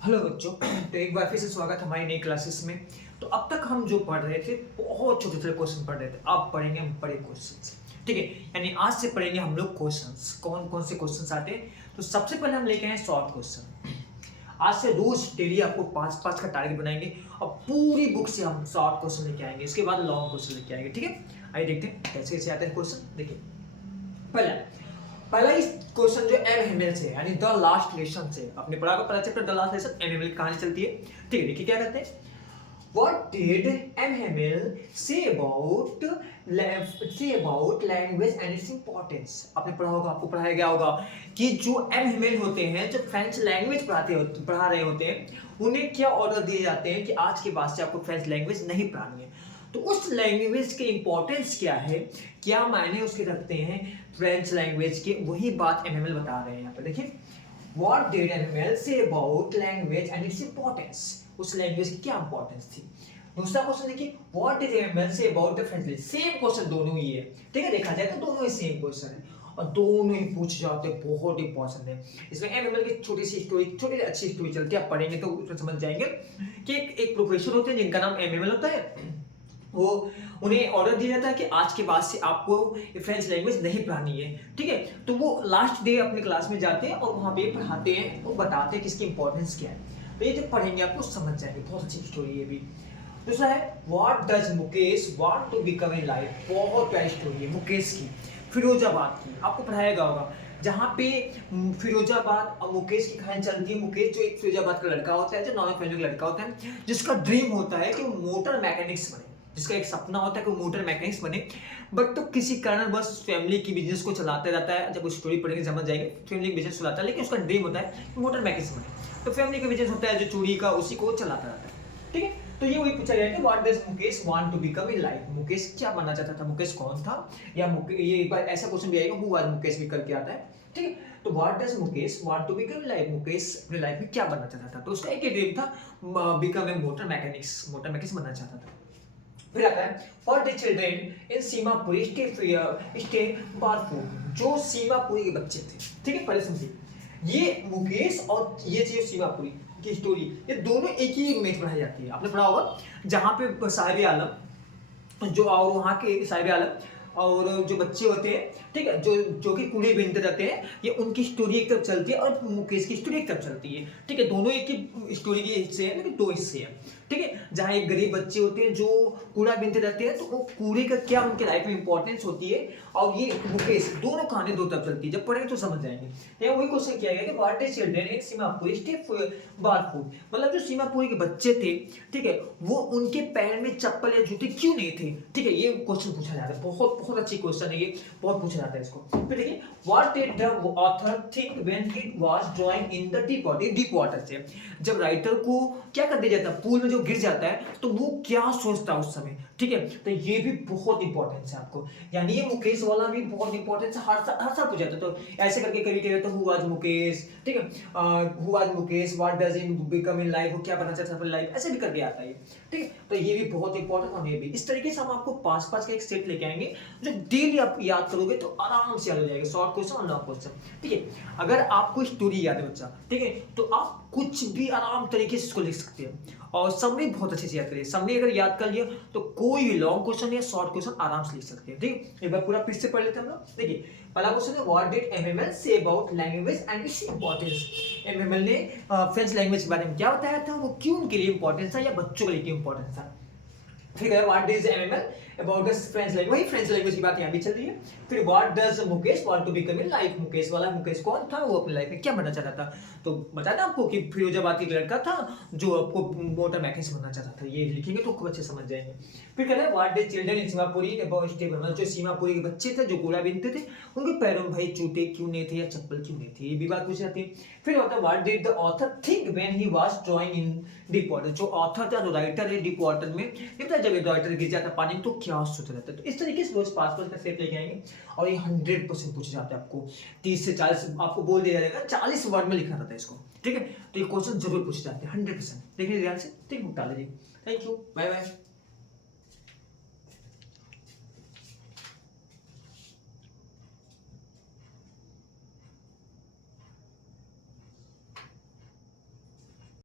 Hello बच्चों। तो एक बार फिर से स्वागत हमारी नई क्लासेस में। तो अब तक हम जो पढ़ रहे थे बहुत छोटे छोटे क्वेश्चन पढ़ रहे थे। अब पढ़ेंगे हम बड़े क्वेश्चंस। ठीक है, यानी आज से पढ़ेंगे हम लोग क्वेश्चंस। कौन कौन से क्वेश्चंस आते हैं? तो सबसे पहले हम लेके आए शॉर्ट क्वेश्चन। आज से रोज डेली आपको 5-5 का टारगेट बनाएंगे और पूरी बुक से हम शॉर्ट क्वेश्चन लेके आएंगे। इसके बाद लॉन्ग क्वेश्चन लेके आएंगे। ठीक है, आइए देखते हैं कैसे कैसे आते हैं क्वेश्चन। देखिए, पहला पहला इस क्वेश्चन जो एमएमएल से यानी द लास्ट लेसन से आपने पढ़ा होगा। पहला chapter the last lesson MML कहानी चलती है। ठीक है, देखिए क्या कहते हैं। What did MML say about language and its importance? आपने पढ़ा होगा, आपको पढ़ाया गया होगा कि जो MML होते हैं, जो फ्रेंच लैंग्वेज पढ़ा रहे होते हैं, उन्हें क्या ऑर्डर दिए जाते हैं कि आज के बाद से आपको फ्रेंच लैंग्वेज नहीं पढ़ानी है। तो उस लैंग्वेज के इंपॉर्टेंस क्या है, क्या मायने उसके रखते हैं फ्रेंच लैंग्वेज के, वही बात MML बता रहे हैं यहाँ पे। देखिए, What did MML say about language and its importance? उस लैंग्वेज की क्या इंपॉर्टेंस थी। दूसरा क्वेश्चन देखिए, what did ML say about the French language. Same question दोनों ही है। ठीक है, देखा जाए तो दोनों ही सेम क्वेश्चन है और दोनों ही पूछ जाते हैं, बहुत इंपॉर्टेंट है। इसमें एमएमएल की छोटी सी स्टोरी, छोटी अच्छी स्टोरी चलती है। आप पढ़ेंगे तो उसमें समझ जाएंगे कि एक प्रोफेसर होते हैं जिनका नाम एमएमएल होता है। वो उन्हें ऑर्डर दिया जाता है कि आज के बाद से आपको फ्रेंच लैंग्वेज नहीं पढ़ानी है। ठीक है, तो वो लास्ट डे अपने क्लास में जाते हैं और वहाँ पे पढ़ाते हैं, वो बताते हैं कि इसकी इंपॉर्टेंस क्या है। तो ये जब पढ़ेंगे आपको समझ जाएंगे, बहुत अच्छी स्टोरी है भी। दूसरा है, what does Mukesh want to become in life. बहुत प्यारी स्टोरी है मुकेश की, फिरोजाबाद की, आपको पढ़ाया गया होगा। जहाँ पे फिरोजाबाद और मुकेश की कहानी चलती है। मुकेश जो एक फिरोजाबाद का लड़का होता है, जो नॉर्थ का लड़का होता है, जिसका ड्रीम होता है कि वो मोटर मैकेनिक्स बने, जिसका एक सपना होता है कि वो मोटर मैकेनिक्स बने। बट तो किसी कारण बस फैमिली की बिजनेस को चलाते रहता है। जब वो स्टोरी पढ़ेंगे समझ जाएंगे, फैमिली बिजनेस चलाता है, लेकिन उसका ड्रीम होता है कि मोटर मैकेनिक्स बने। तो फैमिली का बिजनेस होता है जो चूड़ी का, उसी को वो चलाता रहता है। ठीक है, तो ये वही पूछा गया कि what does Mukesh want to become in life. Mukesh क्या बनना चाहता था, मुकेश कौन था, या ये एक बार ऐसा क्वेश्चन भी आएगा, हु वाज मुकेश भी करके आता है। ठीक है, तो what does Mukesh want to become in life. Mukesh अपनी लाइफ में क्या बनना चाहता था, तो उसका एक ही ड्रीम था, बिकम ए मोटर मैकेनिक्स बनना चाहता था। फिर आता है, for the children in Seemapuri stay barefoot. जो सीमापुरी के बच्चे थे, ठीक है, पहले समझिए, ये मुकेश और ये जो सीमापुरी की स्टोरी, ये दोनों एक ही में पढ़ाई जाती है। आपने पढ़ा होगा, जहाँ पे साहिब आलम जो, और वहाँ के साहिब आलम और जो बच्चे होते हैं, ठीक है, जो जो कि कुड़ी बिनते रहते हैं, ये उनकी स्टोरी एक तरफ चलती है और मुकेश की स्टोरी एक तरफ चलती है। ठीक है, दोनों एक ही स्टोरी के हिस्से हैं, लेकिन दो हिस्से हैं। ठीक है, जहाँ एक गरीब बच्चे होते हैं जो कूड़ा बिनते रहते हैं, तो वो कूड़े का क्या उनके लाइफ में इंपॉर्टेंस होती है, और ये मुकेश, दोनों कहानी दो तरफ चलती है। जब पढ़ेंगे तो समझ जाएंगे। यहाँ वही क्वेश्चन किया गया कि what is children in Seemapuri stay barefoot, मतलब जो सीमापुरी के बच्चे थे, ठीक है, वो उनके पैर में चप्पल या जूते क्यों नहीं थे। ठीक है, ये क्वेश्चन पूछा जाता है, बहुत बहुत अच्छी क्वेश्चन है ये, बहुत पूछा जाता है इसको। फिर देखिए, what did the author think when he was drawing in the deep water. Deep water से जब राइटर को क्या कर दिया जाता है, पूल में जो गिर जाता है, तो वो क्या सोचता है उस समय। ठीक है, तो ये भी बहुत इंपॉर्टेंट है आपको, यानी ये मुकेश वाला भी बहुत इंपॉर्टेंट है। हर साल पूछा जाता है, तो ऐसे करके कभी कहते हैं हु वाज मुकेश। ठीक है, who was Mukesh, what does he become in life, वो क्या बनना चाहता है अपनी लाइफ, ऐसे भी करके आता है। ठीक है, तो ये भी बहुत इंपॉर्टेंट, और ये भी इस तरीके से हम आपको 5-5 का एक सेट लेके आएंगे, जो डेली आप याद करोगे तो आराम से याद हो जाएगा। शॉर्ट क्वेश्चन और लॉन्ग क्वेश्चन। ठीक है, अगर आपको स्टोरी याद है बच्चा, ठीक है, तो आप कुछ भी आराम तरीके से इसको लिख सकते हैं, और समरी बहुत अच्छे से याद करिए। समरी अगर याद कर लिया तो कोई भी लॉन्ग क्वेश्चन या शॉर्ट क्वेश्चन आराम से लिख सकते हैं। ठीक है, एक बार पूरा फिर से पढ़ लेते हैं हम लोग। देखिए, पहला क्वेश्चन है, what did MML say about language and its importance. MML ने फ्रेंच लैंग्वेज के बारे में क्या बताया था, वो क्यों उनके लिए इंपॉर्टेंट था, या बच्चों के लिए क्यों इंपॉर्टेंट था। फिर है, what does MML about the French language, वही फ्रेंच लैंग्वेज की बात यहाँ भी चल रही है। फिर what does Mukesh want to become in life. Mukesh वाला, मुकेश कौन था, वो अपनी लाइफ में क्या बनना चाहता था। तो बताया आपको कि फिरोजाबाद का लड़का था जो आपको मोटर मैकेनिक्स बनना चाहता था। ये लिखेंगे तो खूब अच्छे समझ जाएंगे। फिर कह रहे हैं, what does children in Seemapuri about stay, मतलब जो सीमापुरी के बच्चे थे जो कूड़ा बीनते थे, उनके पैरों में भाई जूते क्यों नहीं थे या चप्पल क्यों नहीं थी, ये भी बात पूछी जाती है। फिर होता है, what did the author think when he was drawing in deep water. जो ऑथर था, जो राइटर है, डीप वाटर में जब राइटर गिर जाता है पानी में तो क्या सोच रहता है। तो इस तरीके से रोज 5-5 का सेट लेके आएंगे, और ये 100% पूछे जाता है आपको। 30 से 40 आपको बोल दिया जाएगा, 40 वर्ड में लिखना रहता है इसको। ठीक है, तो ये क्वेश्चन जरूर पूछे जाते हैं 100%। देखिए ध्यान से, ठीक, बुक डाल लीजिए। Thank you, bye bye.